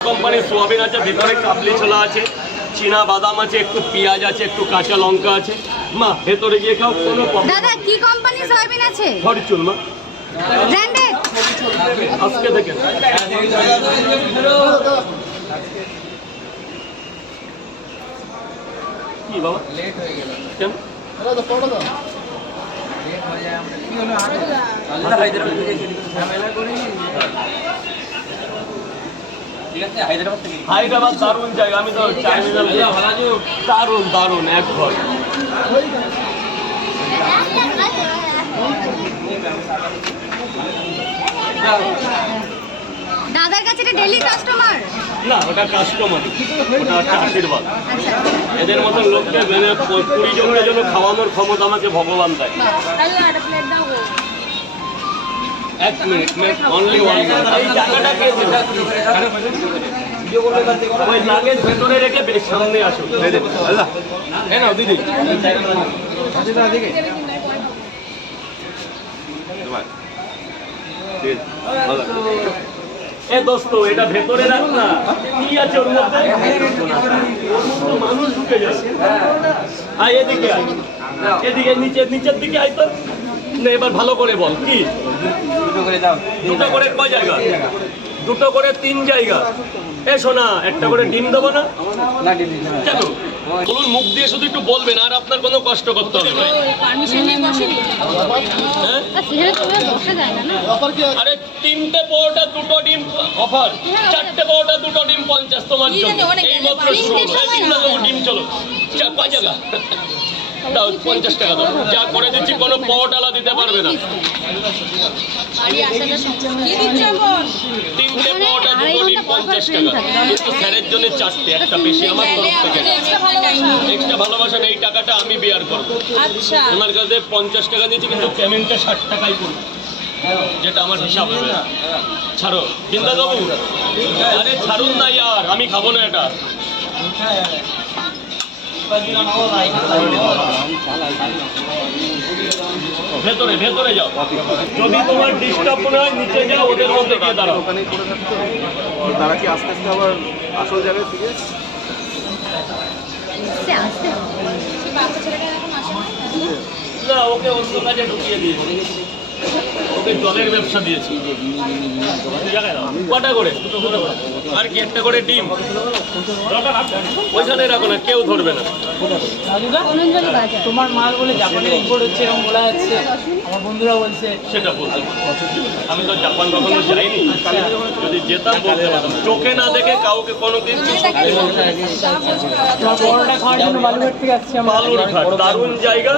কোম্পানির সোয়াবিন আছে ভেতরে কাবলি ছোলা আছে চীনা বাদাম আছে একটু পেঁয়াজ আছে একটু কাঁচা লঙ্কা আছে। মা ভেতরে গিয়ে খাও কোনো দাদা কি কোম্পানির সয়াবিন আছে? ফরচুন মা। ব্র্যান্ডেড? আজকে থেকে কি বাবা? কেন? হায়দ্রাবাদ দারুণ জায়গা আমি তো চাইনিজ দারুণ দারুণ এক ঘর। দাদার কাছে এটা ডেলি কাস্টমার না ওটা কাস্টমার ওটা একটা আশীর্বাদ। এদের মতন লোককে মানে কুড়ি জনের জন্য খাওয়ানোর ক্ষমতা আমাকে ভগবান দেয়। এক মিনিট অনলি ওয়ান লাগেজ ভেতরে রেখে বেশ সামনে আসো নাও দিদি। এ দোস্ত এটা ভেতরে রাখ না। কি আছে ওর মধ্যে? মানুষ ঢুকে যাচ্ছে এদিকে এদিকে নিচে নিচের দিকে আয় তো। না এবার ভালো করে বল কি? দুটো করে কয় জায়গা? দুটো করে তিন জায়গা। এ শোনা একটা করে ডিম দেবো না? কেন? বলুন মুখ দিয়ে শুধু একটু বলবেন আর আপনার কোনো কষ্ট করতে হবে হ্যাঁ? আরে তিনটে পরোটা দুটো ডিম অফার। চারটে পরোটা দুটো ডিম পঞ্চাশ তোমার এই মাত্র ডিম চলো। চা- কয় জায়গা। পঞ্চাশ টাকা দাও। যা করে দিচ্ছি কোনো পরোটালা দিতে পারবে না। তিনটে আড়াই দুটো ডিম পঞ্চাশ টাকা। কিন্তু স্যারের জন্য চারটে একটা বেশি আমার তরফ থেকে। এক্সট্রা ভালোবাসা এই টাকাটা আমি বেয়ার করব। আচ্ছা। ওনার কাছে পঞ্চাশ টাকা নিয়েছি কিন্তু পেমেন্টটা ষাট টাকাই করব যেটা আমার হিসাব হবে। ছাড়ো। বিন্দা বাবু। আরে ছাড়ুন না ইয়ার। আমি খাব না এটা। ভেতরে ভেতরে যাও। যদি তোমার ডিস্টার্ব হয় নিচে যাও ওদের মধ্যে গিয়ে দাঁড়াও। ওখানেই করে থাকতো তারা কি আস্তে আস্তে আবার আসল জায়গায় ফিরে না ওকে অন্য কাজে ঢুকিয়ে দিয়েছি। ওকে জলের ব্যবসা দিয়েছি। কটা করে? দুটো করে দাও। আর কি একটা করে ডিম? ওইখানে রাখো না কেউ ধরবে না। তোমার মাল বলে জাপানের ইম্পোর্ট হচ্ছে এরকম বলা যাচ্ছে। আমার বন্ধুরা বলছে। সেটা বলতে আমি তো জাপান কখনো যাইনি। যদি যেতাম বলতে পারতাম। চোখে না দেখে কাউকে কোনো কিছু বালুরঘাট দারুণ জায়গা।